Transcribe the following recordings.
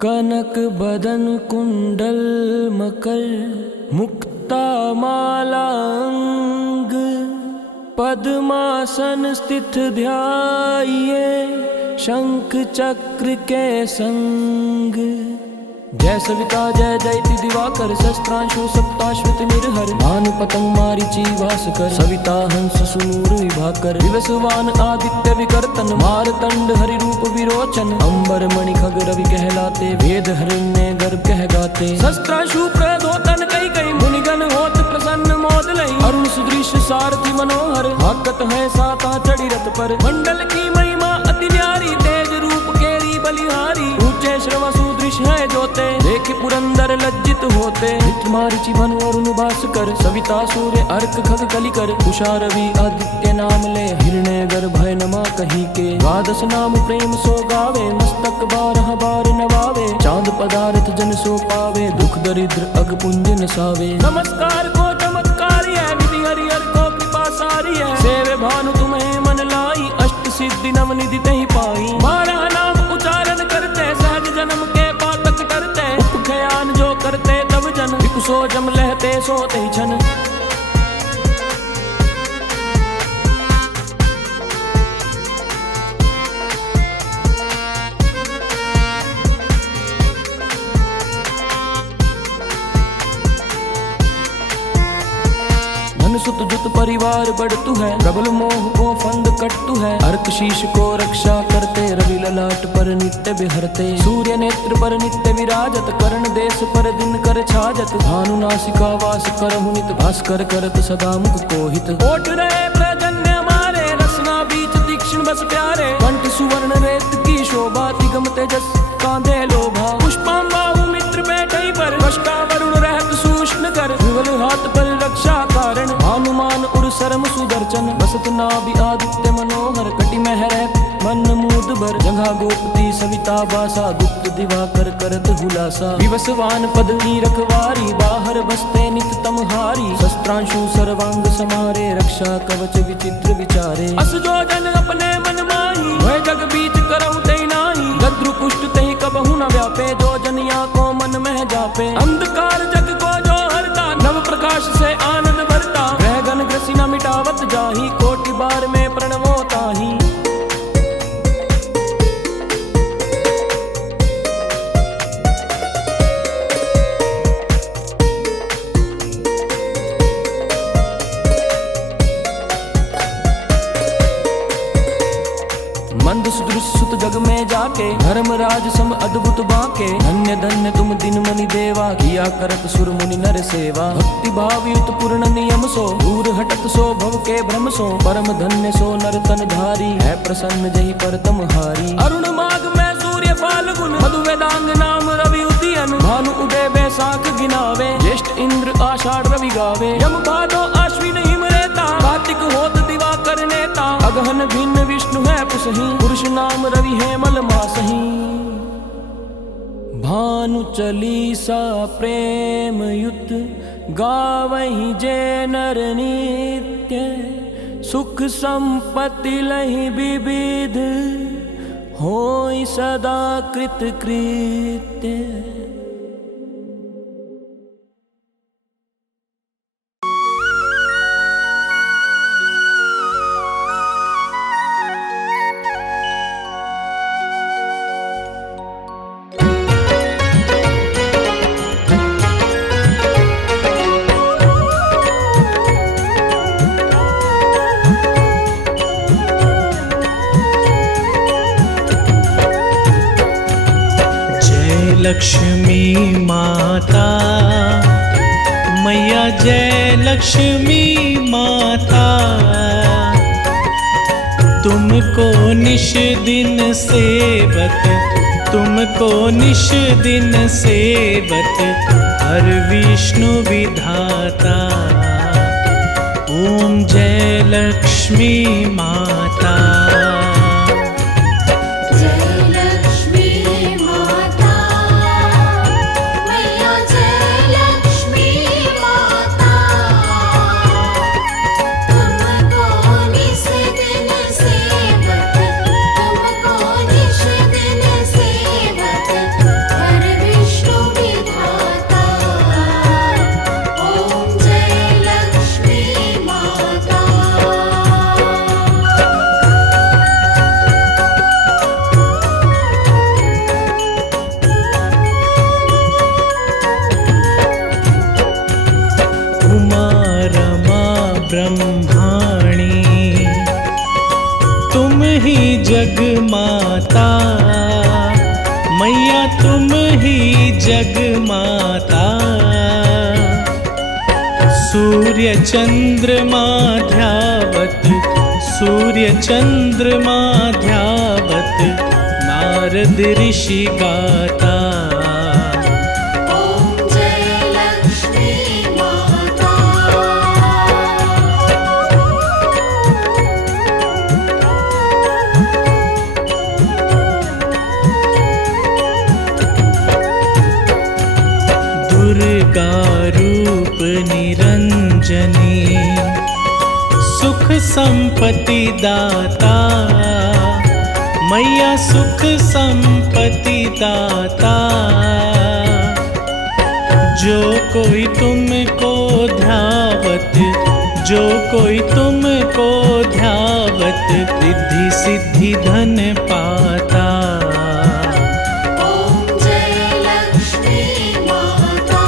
कनक बदन कुंडल मकर मुक्ता माला अंग पद्मासन स्थित ध्याये शंख चक्र के संग। जय सविता जय जयति दिवाकर शस्त्रांशु सप्ताश्वत निर्हर भानु पतंग मारीचि भास्कर सविता हंस सुनूर विभाकर विवस्वान आदित्य विकर्तन मारतंड हरि रूप विरोचन अंबर मणि खग रवि कहलाते वेद हरिण्य गर्भ कह गाते। शस्त्रांशु प्रदोतन कई कई मुनिगण होत प्रसन्न मोद लई अरुण सुदृश सारथी मनोहर हाकत है साता चढ़ी रथ पर मंडल की महिमा अति न्यारी तेज रूप केरी बलिहारी ऊंचे श्रवा सुदृश है जोते देख पुरंदर लज्जित होते। मारीचि भानु अरुण भास्कर सविता सूर्य अर्क खग कलिकर उषा रवि आदित्य नाम ले हिरण्य गर्भ नमा कहीं के द्वादश नाम प्रेम सो गावे मस्तक बारह बार नवावे चांद पदार्थ जन सो पावे दुख दरिद्र अग पुंज नसावे। नमस्कार को चमत्कारी है विधि हरिहर को कृपा सारी है सेवे भानु तुम्हें मन लाई अष्ट सिद्धि नव निधि तहि पाई। बारह नाम उच्चारण करते सहज जन्म के पातक करते उपख्यान जो करते तब जन विकुसो जम लहते सोते ही छन। सुत जुत परिवार बढ़तु है प्रबल मोह को फंद कटतु है अर्क शीश को रक्षा करते रवि ललाट पर नित्य बिहरते सूर्य नेत्र पर नित्य विराजत कर्ण देश पर दिन कर छाजत भानु नासिका वास करहु नित भास्कर करत सदा मुख कोहित। ओठ रहे प्रजन्य हमारे रसना बीच तीक्ष्ण बस प्यारे कंठ सुवर्ण रेत की शोभा तिगम तेजस कांधे लोभा पुष्पाम्बाहु मित्र बैठे पर वशका वरुण रहत सूक्ष्म कर विवल हाथ पर रक्षा कारण हनुमान उर सरम सुदर्शन बसत नाभि आदित्य मनोहर कटि महर मन मूद बर जंघा गोपति सविता बासा गुप्त दिवाकर करत हुलासा विवस्वान पद की रखवारी बाहर बसते नित तम हारी शस्त्रांशु सर्वांग समारे रक्षा कवच विचित्र विचारे। अस जो जन अपने मन माही वह जग बीच करहु तै नाही गद्रु कुष्ठ तहि कबहु न व्यापे जो जनिया को मन में जापे अंधकार जग को जो हरता नव प्रकाश से आनंद भरता ग्रहगण ग्रसी न मिटावत जाही कोटि बार में प्रणवो ताही। मंद सुदृश सुत जग में जाके धर्मराज सम अद्भुत बाके धन्य धन्य तुम दिन मनि देवा किया करत सुर मुनि नर सेवा भक्ति भाव युत पूर्ण नियम सो दूर हटत सो भव के भ्रम सो परम धन्य सो नर तन धारी है प्रसन्न जहि पर तम हारी। अरुण माघ में सूर्य फाल्गुन मधु वेदांग नाम रवि उदयन भानु उदय बैसाख गिनावे ज्येष्ठ इंद्र आषाढ़ रवि गावे यम भादो आश्विन हिम रेता कार्तिक होत दिवाकर नेता अगहन भिन्न विष्णु है पुसही पुरुष नाम रवि है मल मासही। भानु चलीसा प्रेम युत गावहि जे नर नित्य सुख संपत्ति लहि विविध होई सदा कृत कृत्य। लक्ष्मी माता मैया जय लक्ष्मी माता तुमको निश दिन सेवत तुमको निश दिन सेवत हर विष्णु विधाता ओम जय लक्ष्मी माता। सेवत तुमको निश दिन सेवत जग माता, मैया तुम ही जग माता। सूर्य चंद्रमा ध्यावत, सूर्य चंद्रमा ध्यावत, नारद ऋषि गाता। ॐ जय लक्ष्मी माता। दुर्गा रूप निरंजनी, सुख संपत्ति दाता, मैया सुख संपत्ति दाता। जो कोई तुमको ध्यावत, जो कोई तुमको ध्यावत, रिद्धि सिद्धि धन पाता। ॐ जय लक्ष्मी माता।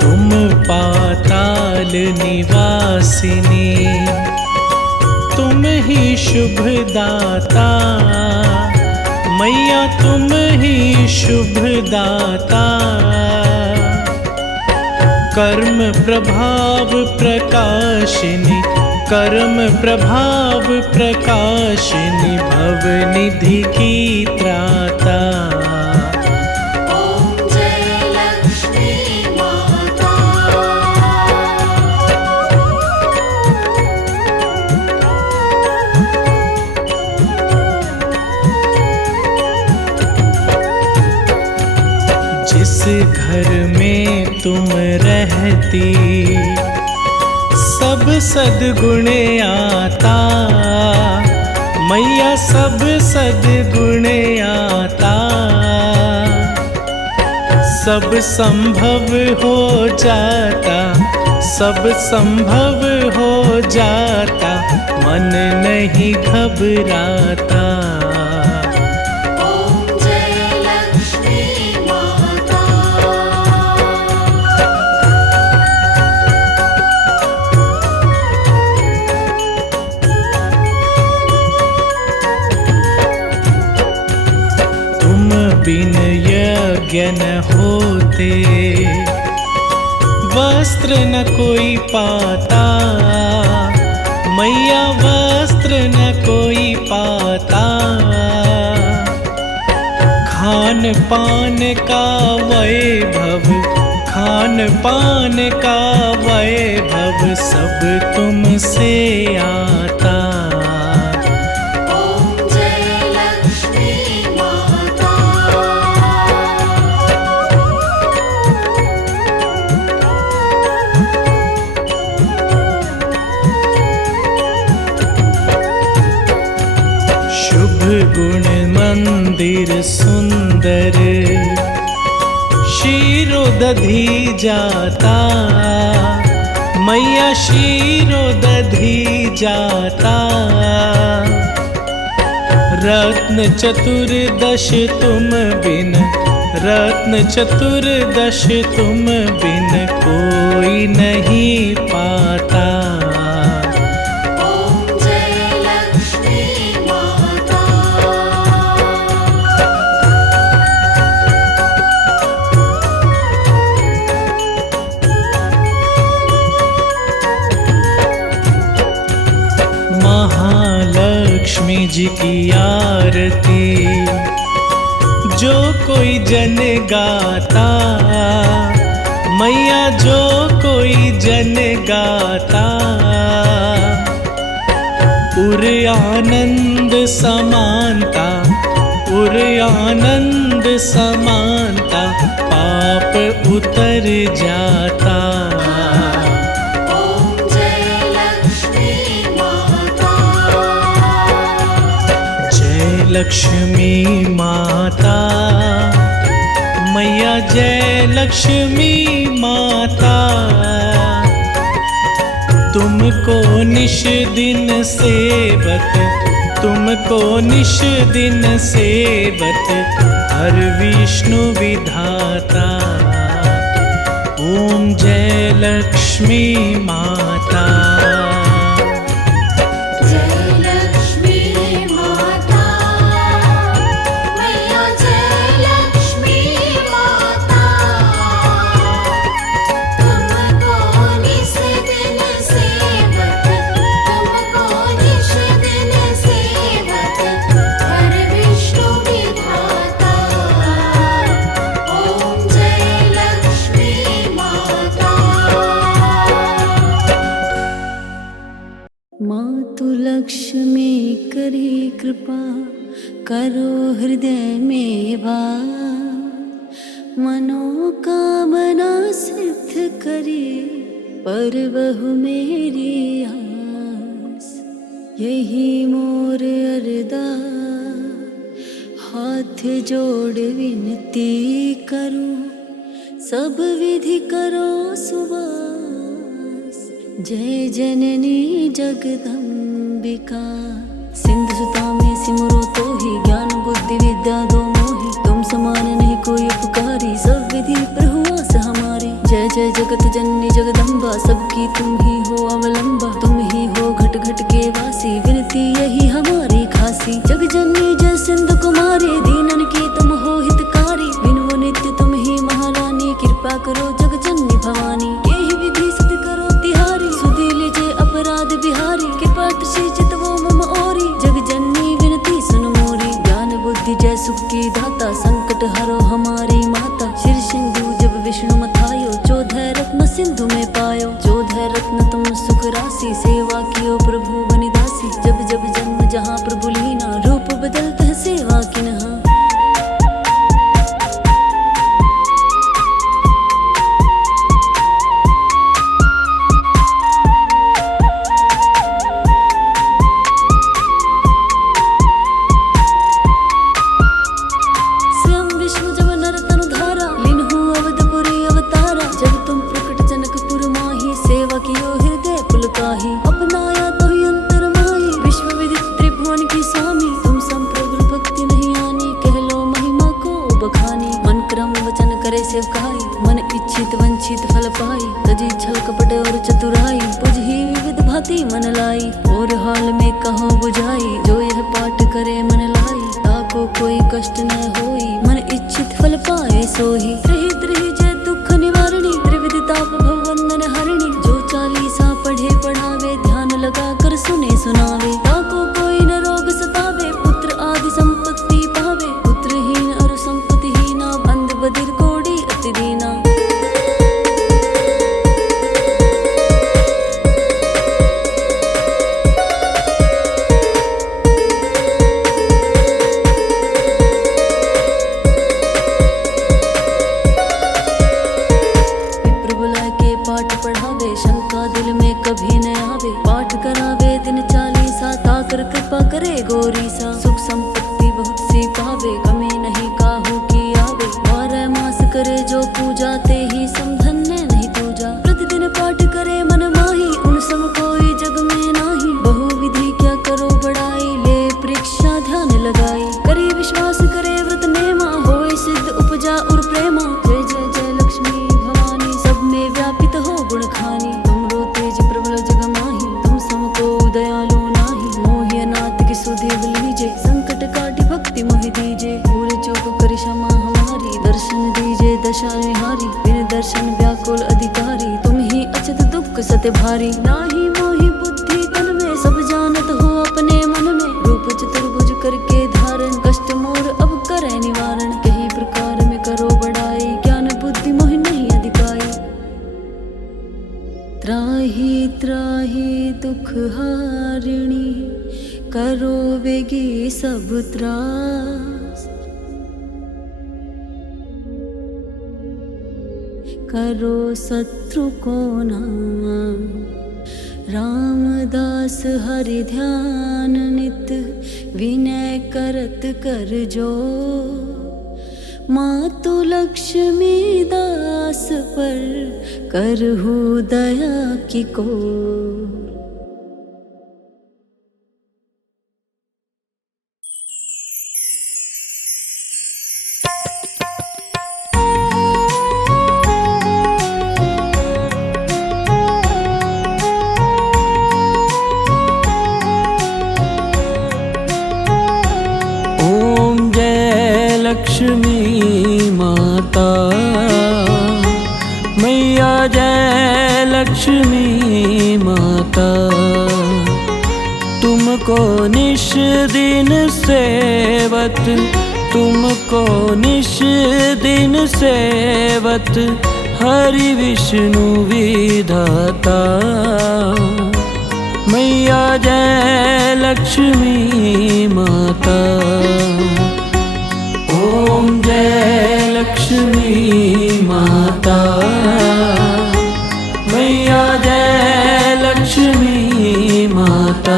तुम पाताल निवासिनी, तुम ही शुभ दाता, मैया तुम ही शुभ दाता। कर्म प्रभाव प्रकाशिनी, कर्म प्रभाव प्रकाशिनी, भवनिधि की त्राता। ॐ जय लक्ष्मी माता। जिस घर में तुम रहती, सब सद्गुण आता, मैया सब सद्गुण आता। सब संभव हो जाता, सब संभव हो जाता, मन नहीं घबराता। ॐ जय लक्ष्मी माता। तुम बिन यज्ञ न होते, वस्त्र न कोई पाता, मैया वस्त्र न कोई पाता। खान पान का वैभव, खान पान का वैभव, सब तुमसे आता। ॐ जय लक्ष्मी माता। शुभ गुण मंदिर सुंदर, क्षीरोदधि जाता, मैया क्षीरोदधि जाता। रत्न चतुर्दश तुम बिन, रत्न चतुर्दश तुम बिन, कोई नहीं पाता। ॐ जय लक्ष्मी माता। महालक्ष्मी जी की आरती, जो कोई जन गाता, मैया जो कोई जन गाता। उर आनंद समानता, उर आनंद समानता, पाप उतर जाता। ॐ जय लक्ष्मी माता। जय लक्ष्मी माता, मैया जय लक्ष्मी माता। तुमको निश दिन सेवत, तुमको निश दिन सेवत, हर विष्णु विधाता। ओम जय लक्ष्मी माता। जय लक्ष्मी माता मैया जय लक्ष्मी माता तुमको निस दिन सेवक तुमको निस दिन सेवक हर विष्णु विधाता। ओम जय लक्ष्मी माता। मातु लक्ष्मी करी कृपा करो हृदय में वास। मनोकामना सिद्ध करे पर बहु मेरी आस। यही मोर अरदास हाथ जोड़ विनती करूं सब विधि करो सुवास। जय जननी जगदम्बिका सिंधु सुता में सिमरो तो ही ज्ञान बुद्धि विद्या दो मोही। तुम समान नहीं कोई उपकारी सब विधि प्रहुआस हमारी। जय जय जगत जननी जगदम्बा सबकी तुम ही हो अवलंबा। तुम ही हो घट घट के वासी विनती यही हमारी खासी। जग जननी जय सिंधु कुमारी दीनन की तुम हो हितकारी। विनो नित्य तुम ही महारानी कृपा करो जग जननी भवानी। यही विधि सत करो तिहारी सुधी लीजे अपराध बिहारी। कृपा तुझे चित वो मम ओरी जग जननी विनती सुन मोरी। ज्ञान बुद्धि जय सुख की दाता संकट हरो हमारी माता। शिर सिंधु जब विष्णु मथायो चौदह रत्न सिंधु में पायो। चौदह रत्न तुम सुख राशि सेवा कियो प्रभु बनिदासी। जब जब जन्म जहाँ प्रभु लीना रूप बदलत है सेवा किन्हा। स्वयं विष्णु जब नर तनु धारा लिन्हु अवधपुरी अवतारा। जब तुम प्रकट जनकपुर माही सेवा कियो हृदय पुलकाही। अपनाया तो ही अंतर माही विश्व विदित त्रिभुवन की स्वामी। तुम संप्रभु भक्ति नहीं आनी कह लो महिमा को बखानी। मन क्रम वचन करे सेवकाई मन इच्छित वंचित फल पाई। तजी छल कपट और चतुराई बुझी विविध भांति मन लाई। और हाल में कहो बुझाई जो यह पाठ करे मन लाई। ताको कोई कष्ट न होई मन इच्छित फल पाए सोही। त्रही त्रही जय दुख निवारणी त्रिविध ताप भवबंधन हरणी। जो चालीसा पढ़े पढ़ावे ध्यान लगा कर सुने सुनावे। ताको कोई न रोग सतावे पुत्र आदि संपत्ति पावे। पुत्रहीन और संपत्तिहीना अंध बधिर कोड़ी अति दीना। प्रभुलाय के पाठ पढ़ावे शंका दिल में कभी न आवे। पाठ करावे दिन चालीसा ताकर कृपा करे गोरी सा। सुख संपत्ति बहुत सी पावे कमी नहीं काहू की आवे। 12 मास करे जो पूजा ते ही समधन्य नहीं पूजा। प्रतिदिन पाठ करे मन माही उन सम कोई जग में नाही। बहु विधि क्या करो बड़ाई ले परीक्षा ध्यान लगाई। करी विश्वास करे व्रत नेमा होए सिद्ध उपजा और प्रेमा। जय जय जय लक्ष्मी भवानी सब में व्यापित हो गुण खानी। तुम रो तेज प्रबल जग माही तुम सम को दयालु नाही। मोहि अनाथ की सुधि लीजे संकट काटि भक्ति मोहि दीजे। भूल चूक करि क्षमा हमारी दर्शन दीजे दशा निहारी। बिन दर्शन व्याकुल अधिकारी तुम ही अचत दुख सत्य भारी। नाही मोहि बुद्धि तन में सब जानत हो अपने मन में। रूप चतुर्भुज करके धारण कष्ट मोर अब करे निवारण। कहीं प्रकार में करो बड़ाई ज्ञान बुद्धि मोहि नहीं अधिकाई। त्राहि त्राहि दुख हारिणी करो वेगी सब त्रास। करो शत्रु को नाश। रामदास हरि ध्यान नित विनय करत कर जो। मातु लक्ष्मी दास पर करहु दया की को। लक्ष्मी माता। तुमको निश दिन सेवत, तुमको निश दिन सेवत, हरि विष्णु विधाता। मैया जय लक्ष्मी माता। ओम जय लक्ष्मी माता। मैया जय लक्ष्मी माता।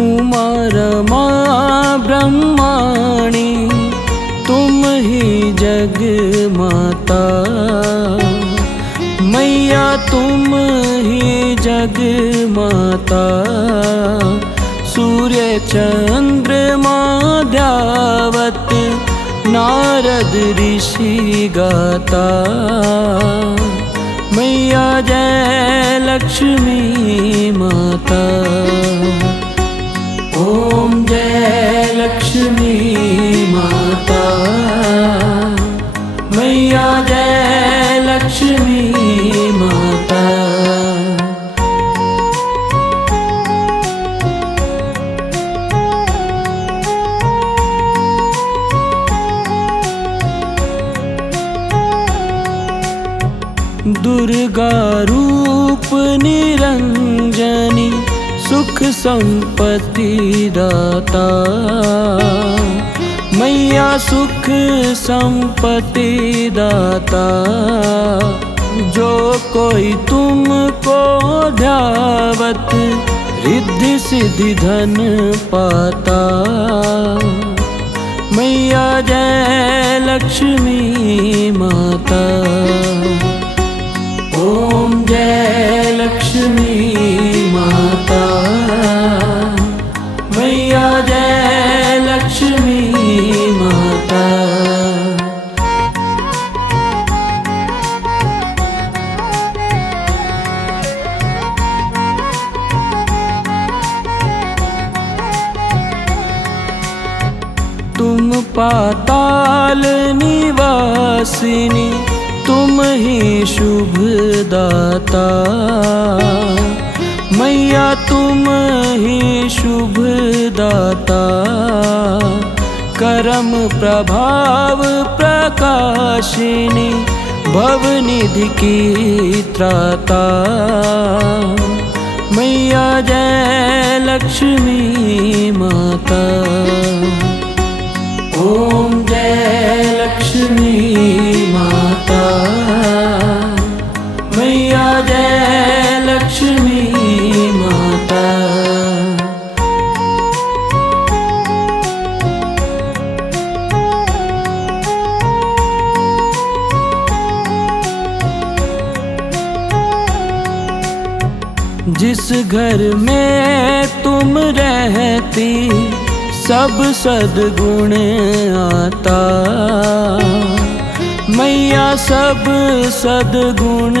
उमा रमा ब्रह्माणी, तुम ही जग माता। मैया तुम ही जग माता। सूर्य चंद्रमा ध्यावत, नारद ऋषि गाता। मैया जय लक्ष्मी माता। ओम जय लक्ष्मी माता। मैया जय लक्ष्मी माता। दुर्गा रूप निरंजनी, सुख संपत्ति दाता। मैया सुख संपत्ति दाता। जो कोई तुमको ध्यावत, रिद्धि सिद्धि धन पाता। मैया जय लक्ष्मी माता। ओम जय लक्ष्मी माता। मैया जय लक्ष्मी माता। तुम पाताल निवासिनी, तुम ही शुभ दाता। मैया तुम ही शुभ दाता। करम प्रभाव प्रकाशिनी, भवनिधि की त्राता। मैया जय लक्ष्मी माता। ओम जय लक्ष्मी माता। मैया जय लक्ष्मी माता। जिस घर में तुम रहती, सब सद्गुण आता। मैया सब सद्गुण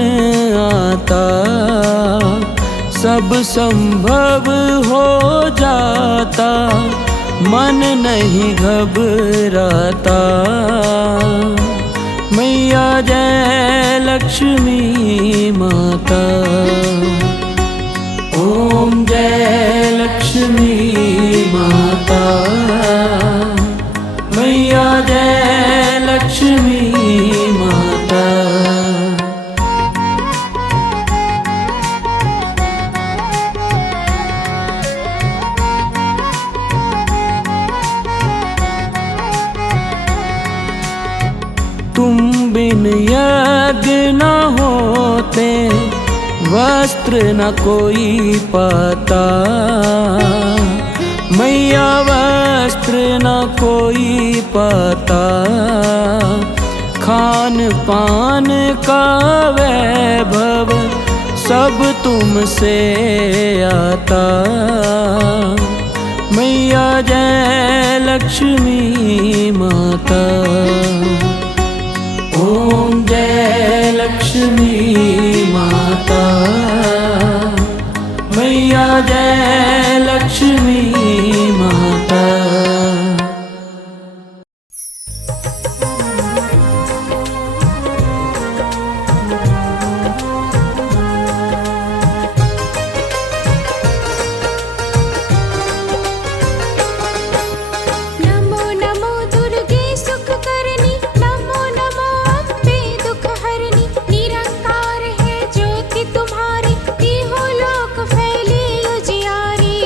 आता। सब संभव हो जाता, मन नहीं घबराता। मैया जय लक्ष्मी माता। ओम जय लक्ष्मी माता। मैया जय लक्ष्मी माता। तुम बिन यज्ञ न होते, वस्त्र न कोई पाता। मैया वस्त्र न कोई पाता। खान पान का वैभव सब तुमसे आता। मैया जय लक्ष्मी माता। ओम जय लक्ष्मी माता। मैया मैया जय लक्ष्मी माता। नमो नमो दुर्गे सुख करनी, नमो नमो अम्बे दुख हरनी। निरंकार है ज्योति तुम्हारी, तीहों लोक फैले उजियारी।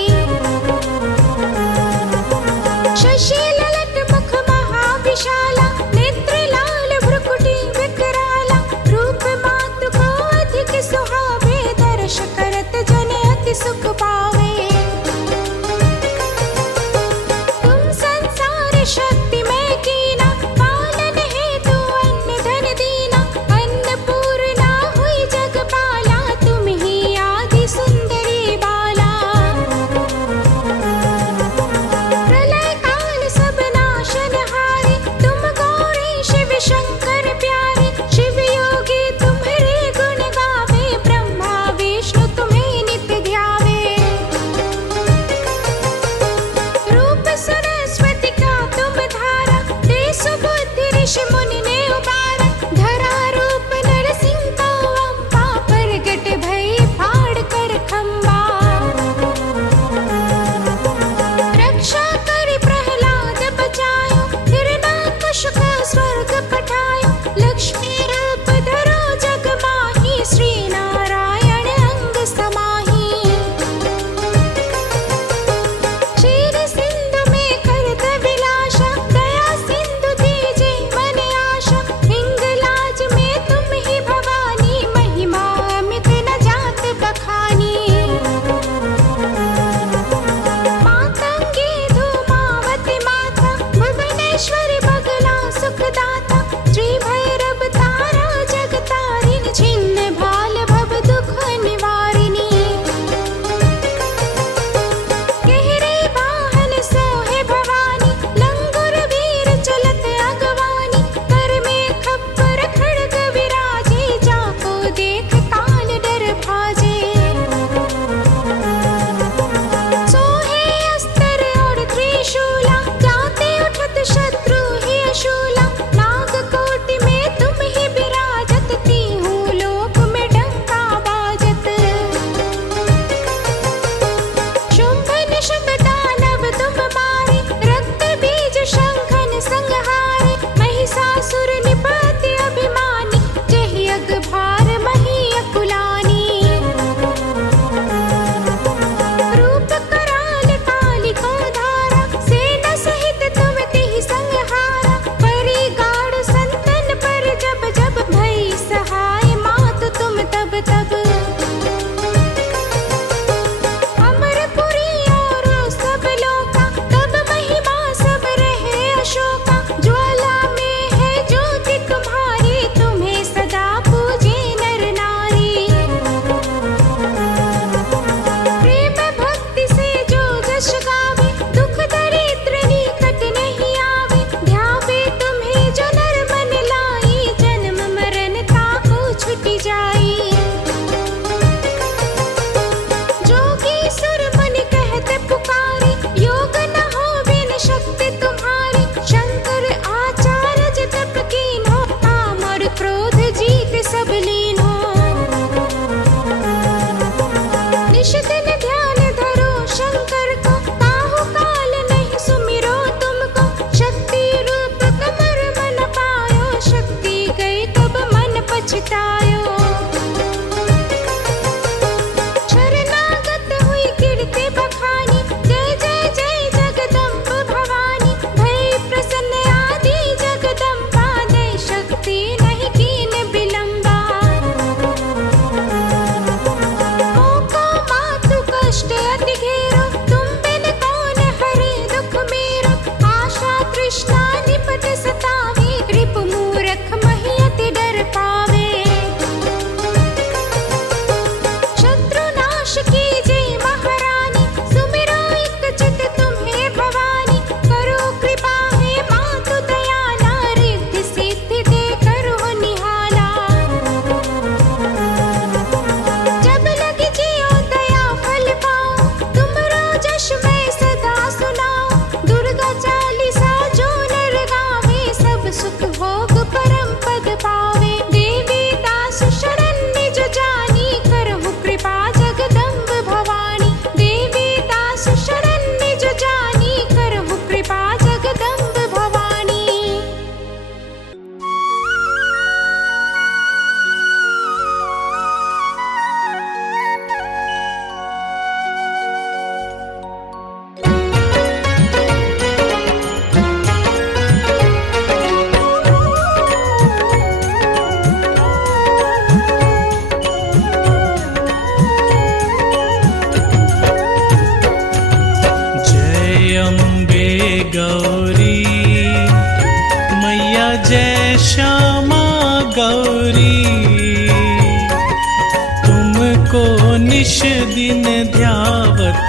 दिन ध्यावत,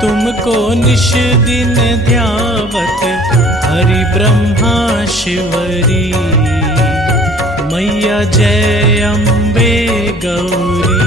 तुमको निश दिन ध्यावत, हरि ब्रह्मा शिवरी। मैया जय अम्बे गौरी।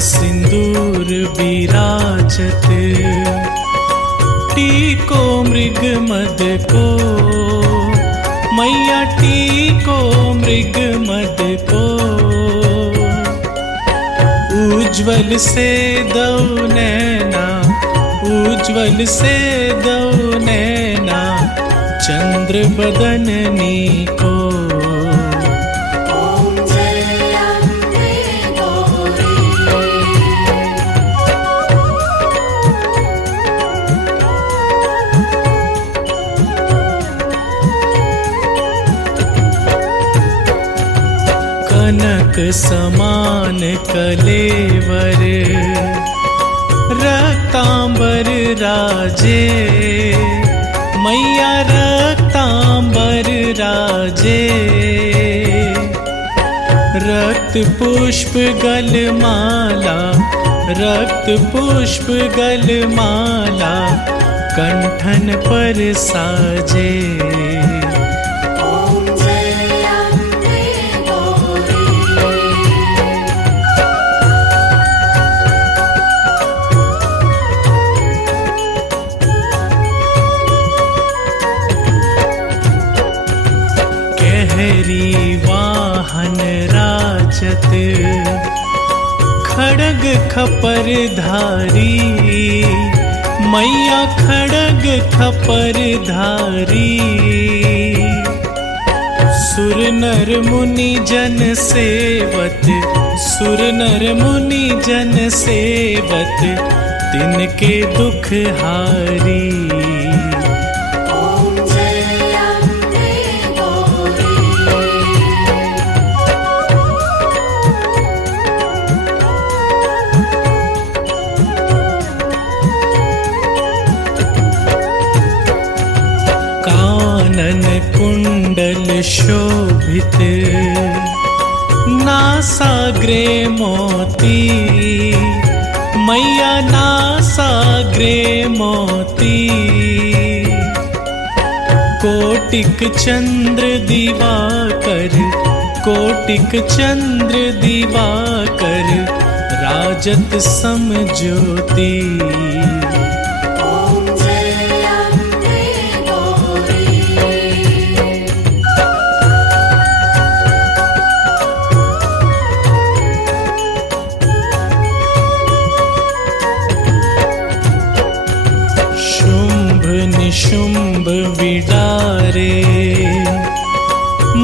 सिंदूर विराजत, टीको मृग मद को, मैया टीको मृग मद को। उज्ज्वल से दो नैना, उज्ज्वल से दो नैना, चंद्र बदननी को। कनक समान कलेवर, रक्तांबर राजे, मैया रक्तांबर राजे। रक्त पुष्प गलमाला, रक्त पुष्प गलमाला, कंठन पर साजे। वाहन राजत, खड़ग खपर धारी, मैया खड़ग खपर धारी। सुर नर मुनि जन सेवत, सुर नर मुनि जन सेवत, तिनके दुख हारी। कानन कुंडल शोभित, नासाग्रे मोती, मैया नासाग्रे मोती। कोटिक चंद्र दिवाकर, कोटिक चंद्र दिवाकर, राजत सम ज्योति। निशुंभ विडारे,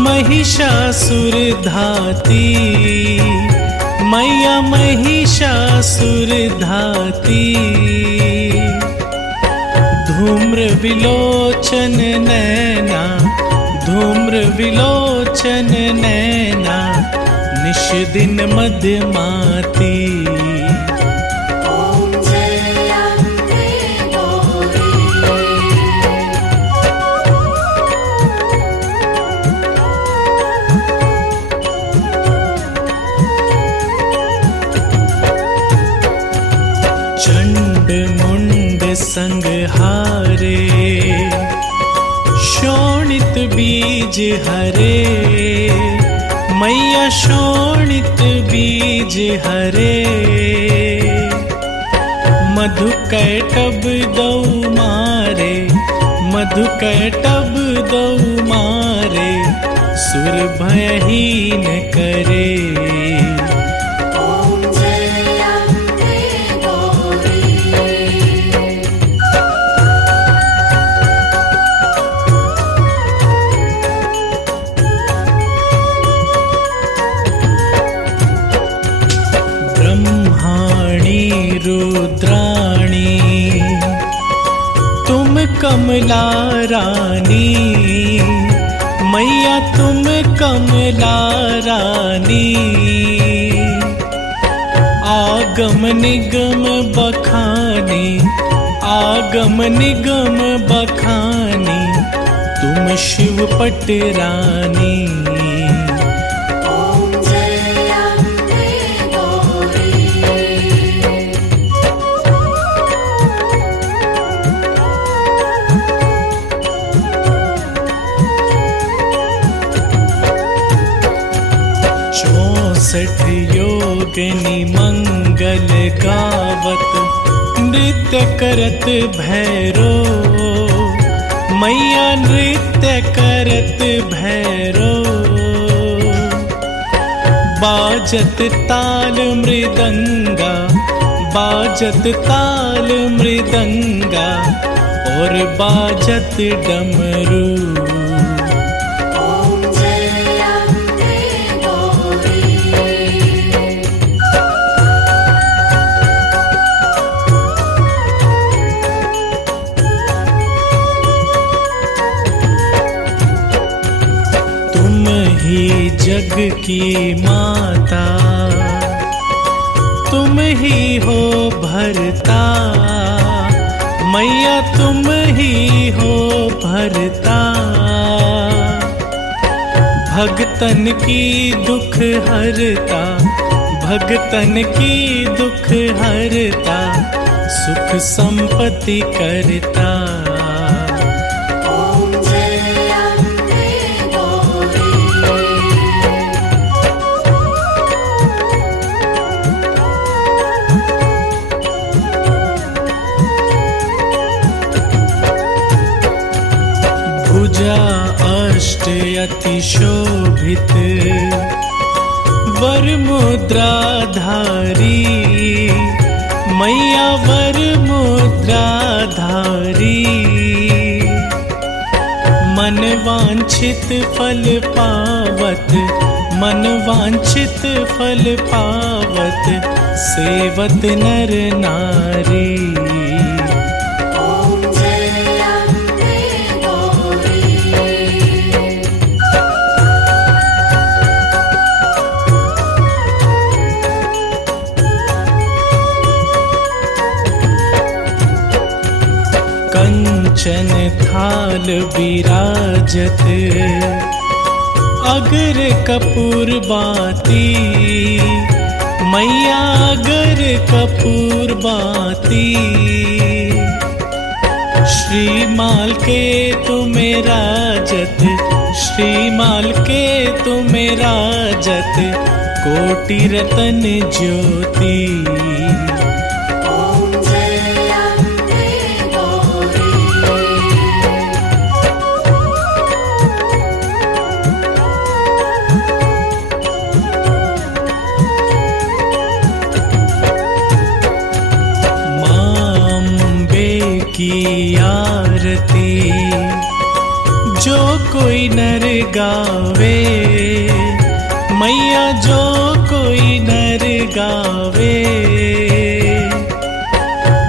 महिषासुर धाती, मैया महिषासुर धाती। धूम्र विलोचन नैना, धूम्र विलोचन नैना, निश दिन मदमाती। चंड मुंड संहारे, शोणित बीज हरे, मैया शोणित बीज हरे। मधु कैटब दौ मारे, मधु कैटब दौ मारे, सुर भयहीन करे। कमला रानी, मैया तुम कमला रानी। आगम निगम बखानी, आगम निगम बखानी, तुम शिव पट रानी। चौसठ योगिनी मंगल गावत, नृत्य करत भैरो, मैया नृत्य करत भैरो। बाजत ताल मृदंगा, बाजत ताल मृदंगा, और बाजत डमरू। जग की माता तुम ही हो भरता, मैया तुम ही हो भरता। भगतन की दुख हरता, भगतन की दुख हरता, सुख संपत्ति करता। भुजा अष्ट अति शोभित, वर मुद्रा धारी, मैया वर मुद्रा धारी। मन वांछित फल पावत, मन वांछित फल पावत, सेवत नर नारी। कंचन थाल विराजत, अगर कपूर बाती, मैया अगर कपूर बाती। श्रीमाल के तुम्हें राजत, श्रीमाल के तुम्हें राजत, कोटि रतन ज्योति। की आरती जो कोई नर गावे, मैया जो कोई नर गावे।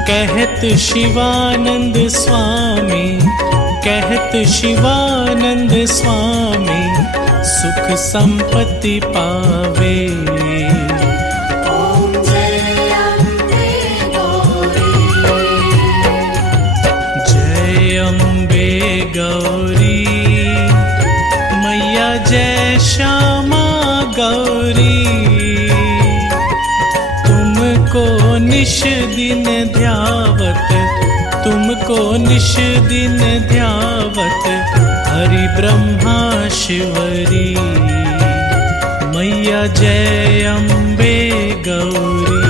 कहत शिवानंद स्वामी, कहत शिवानंद स्वामी, सुख संपत्ति पावे। गौरी मैया जय श्यामा गौरी, तुमको निश दिन ध्यावत, तुमको निश दिन ध्यावत, हरि ब्रह्मा शिवरी। मैया जय अम्बे गौरी।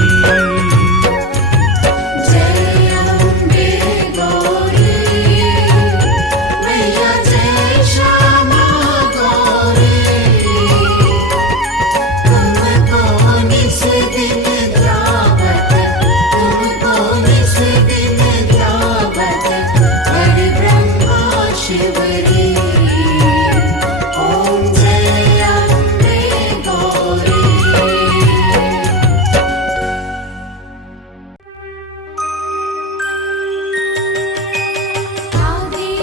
राधे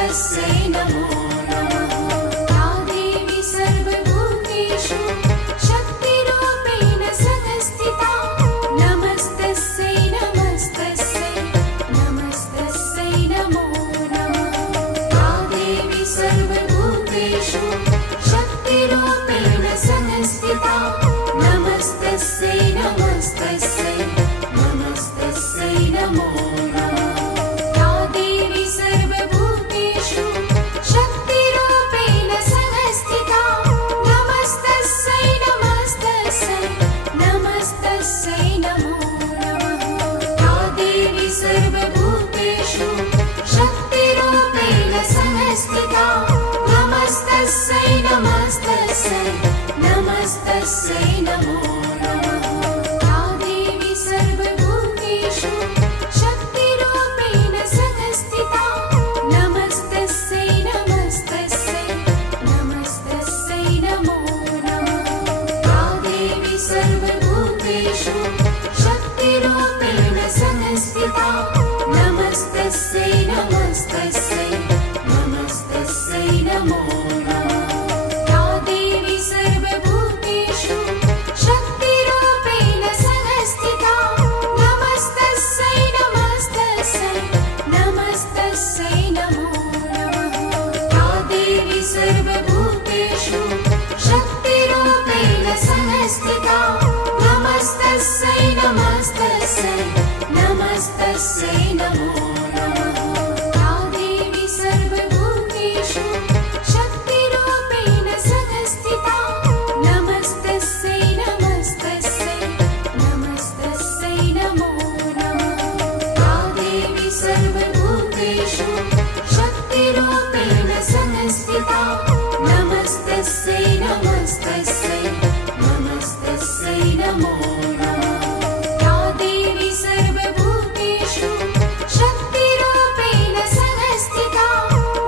नमस्तस्यै नमो नमः। या देवी सर्वभूतेषु शक्तिरूपेण संस्थिता नमस्तस्यै नमस्तस्यै नमस्तस्यै नमो नमः। या देवी सर्वभूतेषु शक्तिरूपेण संस्थिता नमस्तस्यै नमस्तस्यै नमस्तस्यै नमो नमः। या देवी सर्वभूतेषु शक्तिरूपेण संस्थिता नमस्तस्यै नमस्तस्यै नमस्तस्यै नमो नमः। या देवी सर्वभूतेषु शक्तिरूपेण संस्थिता नमस्तस्यै नमस्तस्यै नमस्तस्यै नमो नमः। या देवी सर्वभूतेषु शक्तिरूपेण संस्थिता नमस्तस्यै नमस्तस्यै नमस्तस्यै नमो नमः। या देवी सर्वभूतेषु शक्तिरूपेण संस्थिता नमस्तस्यै नमस्तस्यै नमस्तस्यै नमो नमः। या देवी सर्वभूतेषु शक्तिरूपेण संस्थिता नमस्तस्यै नमस्तस्यै नमस्तस्यै नमो नमः। या देवी सर्वभूतेषु शक्तिरूपेण संस्थिता नमस्तस्यै नमस्तस्यै नमस्तस्यै नमो नमः। या देवी सर्वभूतेषु शक्तिरूपेण संस्थिता नमस्तस्यै नमस्तस्यै नमस्तस्यै नमो नमः। या देवी सर्वभूतेषु शक्तिरूपेण संस्थिता नमस्तस्यै नमस्तस्यै नमस्तस्यै नमो नमः। या देवी सर्वभूतेषु शक्तिरूपेण संस्थिता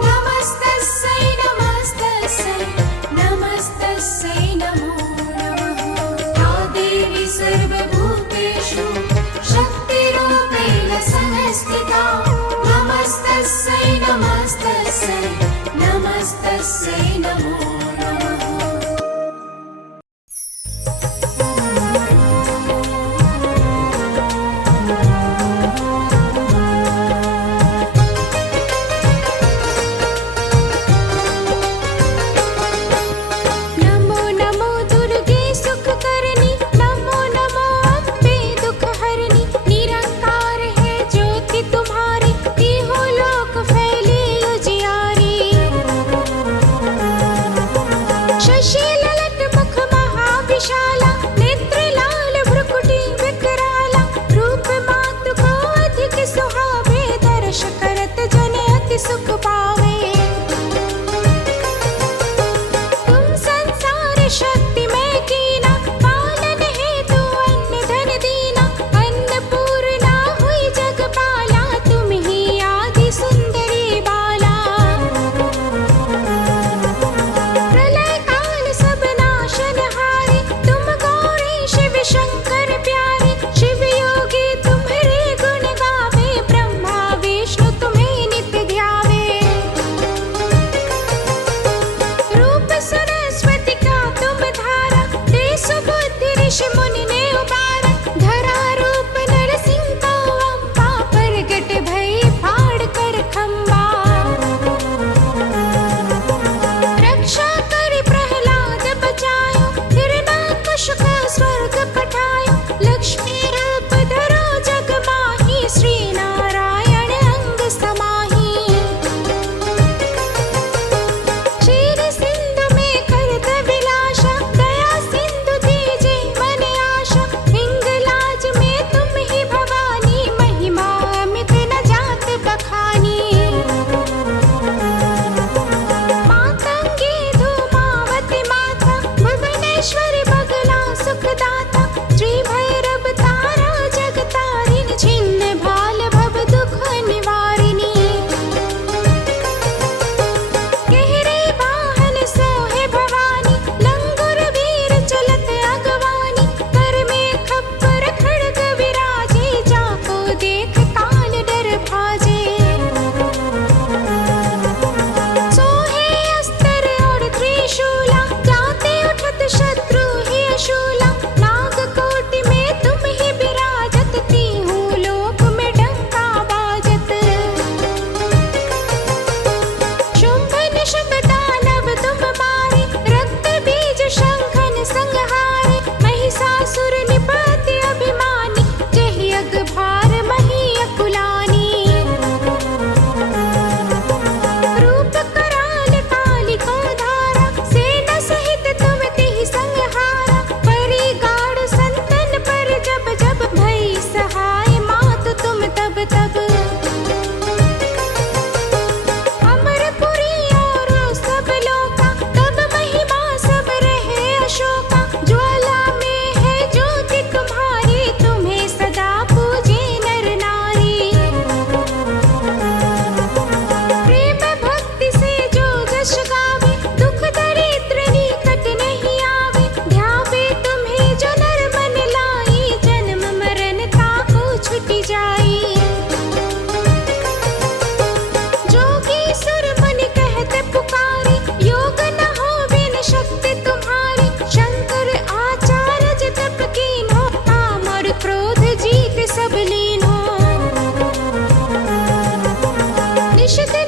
नमस्तस्यै नमस्तस्यै नमस्तस्यै नमो नमः। या देवी सर्वभूतेषु शक्तिरूपेण संस्थिता नमस्तस्यै नमस्तस्यै नमस्तस्यै नमो नमः। नमो नमो दुर्गे सुखकरणी नमो नमो अम्बे दुखहरणी निरंकार है ज्योति तुम्हारी तीहों लोक फैले उजियारी। शशि ललट मुख महाविशाला नेत्र लाल भ्रुकुटी विकराला रूप मातु को अधिक सुहावे दर्श करत जन अति सुख पावे। तुम संसार शक्ति में कीना पालन हेतु अन्न धन दीना अन्नपूर्णा हुई जगपाला तुम ही आदि सुंदरी बाला। प्रलय काल सब नाशनहारी तुम गौरी शिव शंकर प्यारे शिव योगी तुम्हारे गुण गावे ब्रह्मा विष्णु तुम्हें नित्य ध्यावे। देश